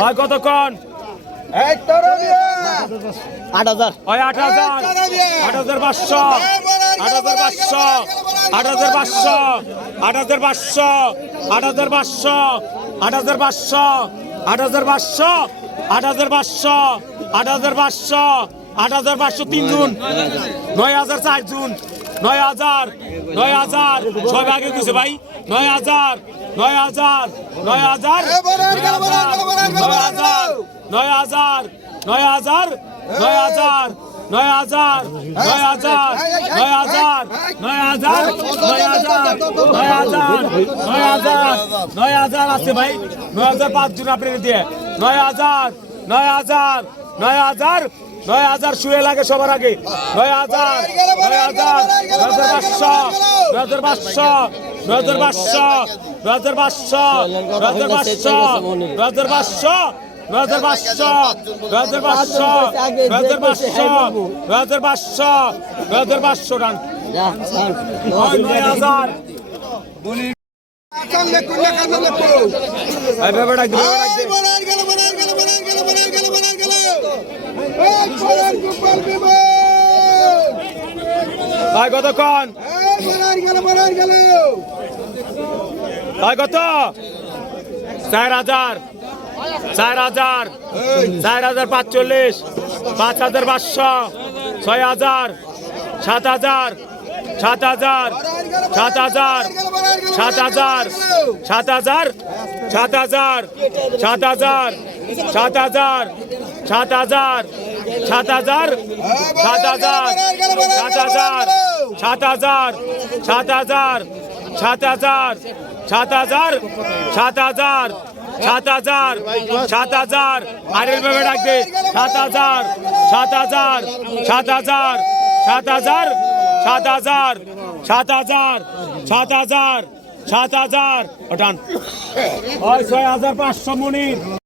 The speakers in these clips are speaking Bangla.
হয় কতক্ষণ আট হাজার হয় আট হাজার আট হাজার পাঁচশো আট হাজার পাঁচশো আট হাজার পাঁচশো আট হাজার পাঁচশো আট হাজার পাঁচশো আট হাজার পাঁচশো আট হাজার পাঁচশো আট হাজার পাঁচশো আট হাজার পাঁচশো আট হাজার পাঁচশো তিন জুন নয় হাজার চার জুন নয় হাজার নয় হাজার ছয় ভাগে গেছে ভাই নয় হাজার নয় হাজার নয় হাজার নয় হাজার নয় হাজার নয় হাজার নয় হাজার নয় হাজার নয় হাজার নয় হাজার নয় হাজার নয় হাজার নয় হাজার নয় হাজার নয় হাজার আছে ভাই নয় হাজার পাঁচ জন আপনি দিয়ে নয় হাজার নয় হাজার নয় হাজার নয় হাজার শুয়ে লাগে সবার আগে নয় হাজার নয় হাজার নয় হাজার পাঁচশো নয় হাজার পাঁচশো নয় হাজার পাঁচশো নয় হাজার পাঁচশো নয় হাজার পাঁচশো নয় হাজার পাঁচশো নয় হাজার পাঁচশো নয় হাজার পাঁচশো রান। ভাই কতক্ষণ? ভাই কত? চার হাজার। চার হাজার। চার হাজার পাঁচচল্লিশ। পাঁচ হাজার পাঁচশো। ছয় হাজার। সাত হাজার। সাত হাজার। সাত হাজার। সাত হাজার। সাত হাজার। সাত হাজার। সাত হাজার। সাত হাজার। সাত হাজার। সাত হাজার সাত হাজার সাত হাজার সাত হাজার সাত হাজার সাত হাজার সাত হাজার সাত হাজার সাত হাজার সাত হাজার আরের ভাবে ডাকবে সাত হাজার সাত হাজার সাত হাজার সাত হাজার সাত হাজার সাত হাজার সাত হাজার সাত হাজার ওঠান ছয় হাজার পাঁচশো মনির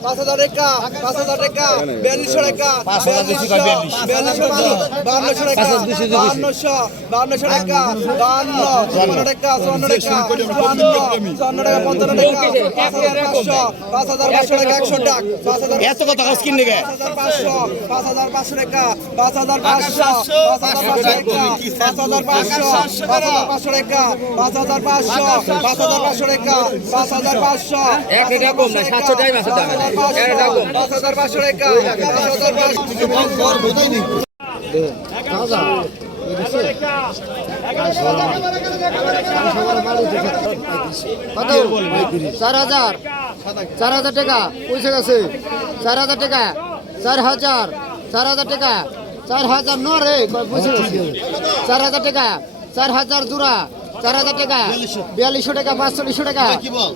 পাঁচ হাজার টাকা পাঁচ হাজার টাকা বিয়াল্লিশশো টাকা বিয়াল্লিশশো বাহান্নশো টাকা বাহান্নশো বাহান্নশো টাকা বাহান্ন চুয়ান্ন টাকা চুয়ান্ন টাকা চুয়ান্ন চুয়ান্ন টাকা পঞ্চান্ন টাকা পাঁচ হাজার পাঁচশো পাঁচ হাজার পাঁচশো টাকা একশো টাকা পাঁচ হাজার এত কথা হাউস হাজার পাঁচশো পাঁচ হাজার পাঁচশো টাকা পাঁচ হাজার পাঁচশো পাঁচ হাজার পাঁচশো টাকা পাঁচ হাজার পাঁচশো পাঁচ হাজার পাঁচশো টাকা পাঁচ হাজার পাঁচশো পাঁচ হাজার পাঁচশো টাকা পাঁচ হাজার পাঁচশো এক টাকা কম না, 700 টাকাই মাসের দাম। এক টাকা কম। পাঁচ হাজার পাঁচশো টাকা পাঁচ হাজার পাঁচশো কত চার হাজার চার হাজার টাকা পয়সা গেছে চার হাজার টাকা চার হাজার চার হাজার টাকা চার হাজার ন রে গেছে চার হাজার টাকা চার হাজার দুরা চার হাজার টাকা বিয়াল্লিশশো টাকা পাঁচচল্লিশশো টাকা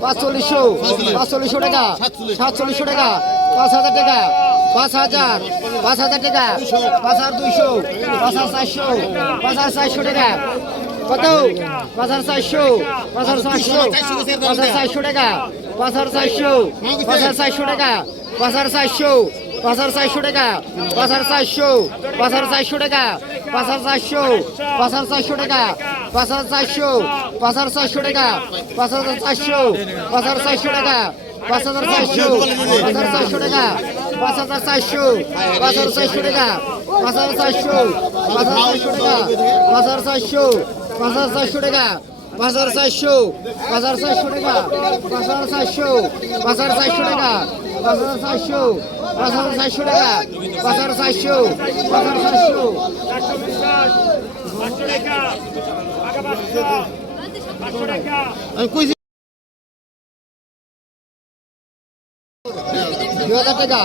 পাঁচচল্লিশশো পাঁচচল্লিশশো টাকা সাতচল্লিশশো টাকা পাঁচ হাজার টাকা পাঁচ হাজার পাঁচ হাজার টাকা পাঁচ হাজার দুইশো পাঁচ হাজার চারশো পাঁচ হাজার চারশো টাকা কত পাঁচ হাজার চারশো পাঁচ হাজার চারশো পাঁচ হাজার চারশো টাকা পাঁচ হাজার চারশো পাঁচ হাজার চারশো টাকা পাঁচ হাজার চারশো পাঁচ হাজার চারশো টাকা পাঁচ হাজার চারশো পাঁচ চারশো টাকা পাঁচ হাজার চারশো পাঁচ হাজার চারশো টাকা পাঁচ হাজার চারশো পাঁচ হাজার চারশো টাকা পাঁচ হাজার চারশো পাঁচ হাজার চারশো টাকা পাঁচ হাজার চারশো পাঁচ হাজার চারশো টাকা পাঁচ হাজার চারশো পাঁচ হাজার চারশো টাকা পাঁচ হাজার চারশো পাঁচ হাজার চারশো টাকা পাঁচ হাজার চারশো পাঁচ হাজার চারশো টাকা পাঁচ হাজার চারশো পাঁচ হাজার চারশো টাকা পাঁচ হাজার চারশো পাঁচ হাজার চারশো টাকা পাঁচ হাজার চারশো পাঁচ হাজার চারশো টাকা পাঁচ হাজার চারশো পাঁচ হাজার চারশো। কইছি দুই হাজার টাকা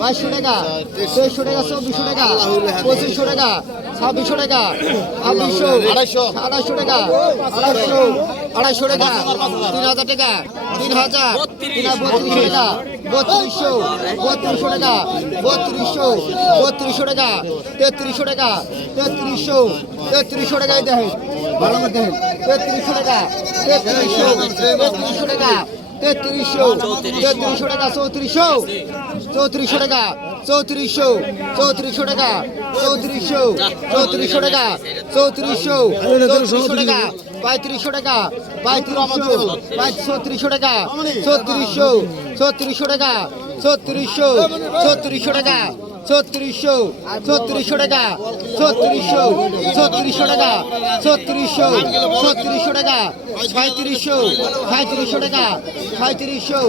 বাইশশো টাকা তেইশশো টাকা চব্বিশশো টাকা পঁচিশশো টাকা ছাব্বিশশো টাকা ছাব্বিশশো আড়াইশো। টাকা আড়াইশো আড়াইশো টাকা তিন হাজার টাকা তিন হাজার তিন হাজার বত্রিশশো টাকা বত্রিশশো বত্রিশশো টাকা বত্রিশশো বত্রিশশো টাকা তেত্রিশশো টাকা তেত্রিশশো তেত্রিশশো টাকায় দেখেন ভালো করে দেখেন তেত্রিশশো টাকা তেত্রিশশো তেত্রিশশো টাকা তেত্রিশশো তেত্রিশশো টাকা চৌত্রিশশো চৌত্রিশশো টাকা চৌত্রিশশো চৌত্রিশশো টাকা চৌত্রিশশো চৌত্রিশশো টাকা চৌত্রিশশো চৌত্রিশশো টাকা পঁয়ত্রিশশো টাকা। পঁয়ত্রিশশো, ছত্রিশশো টাকা। ছত্রিশশো ছত্রিশশো টাকা। ছত্রিশশো ছত্রিশশো টাকা। ছত্রিশশো ছত্রিশশো টাকা। ছত্রিশশো ছত্রিশশো টাকা। ছত্রিশশো ছত্রিশশো টাকা। সাঁত্রিশশো সাঁত্রিশশো টাকা। সাঁত্রিশশো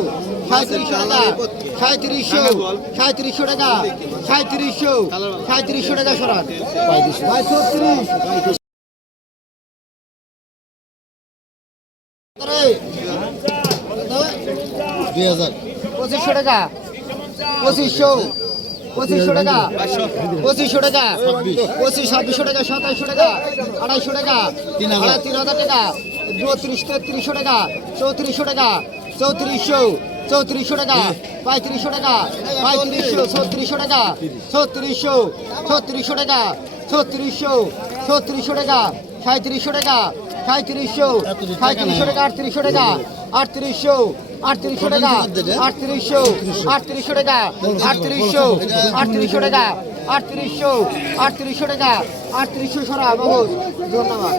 সাঁত্রিশশো টাকা। সাঁত্রিশশো সাঁত্রিশশো টাকা। সাঁত্রিশশো সাঁত্রিশশো টাকা সরান। ছত্রিশ দুই হাজার। পঁচিশশো টাকা। পঁচিশশো। পঁচিশশো টাকা। পঁচিশশো টাকা। পঁচিশ ছাব্বিশশো টাকা সাতাইশশো টাকা আড়াইশো টাকা তিন হাজার। তিন হাজার টাকা চৌত্রিশ তেত্রিশশো টাকা চৌত্রিশশো টাকা চৌত্রিশশো চৌত্রিশশো টাকা পঁয়ত্রিশশো টাকা পঁয়ত্রিশশো ছত্রিশশো টাকা ছত্রিশশো ছত্রিশশো টাকা ছত্রিশশো ছত্রিশশো টাকা সাঁত্রিশশো টাকা সাঁত্রিশশো সাঁত্রিশশো টাকা আটত্রিশশো টাকা আটত্রিশশো আটত্রিশশো টাকা আটত্রিশশো আটত্রিশশো টাকা আটত্রিশশো আটত্রিশশো টাকা আটত্রিশশো আটত্রিশশো টাকা আটত্রিশশো সরা বহুত ধন্যবাদ।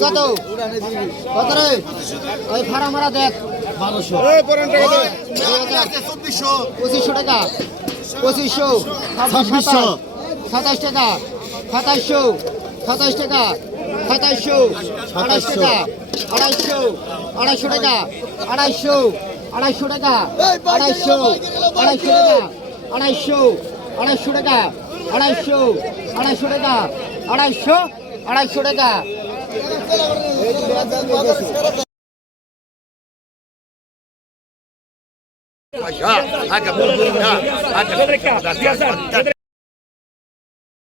কত? কত রে? ওই ফাড়া মারা দেখ। বারোশো। পঁচিশশো। টাকা। পঁচিশশো। ছাব্বিশশো। সাতাশ টাকা। সাতাশশো। সাতাশ টাকা সাতাশশো আড়াইশো টাকা আড়াইশো আড়াইশো টাকা আড়াইশো আড়াইশো টাকা আড়াইশো আড়াইশো টাকা আড়াইশো আড়াইশো টাকা আড়াইশো আড়াইশো টাকা আড়াইশো আড়াইশো টাকা। আচ্ছা আচ্ছা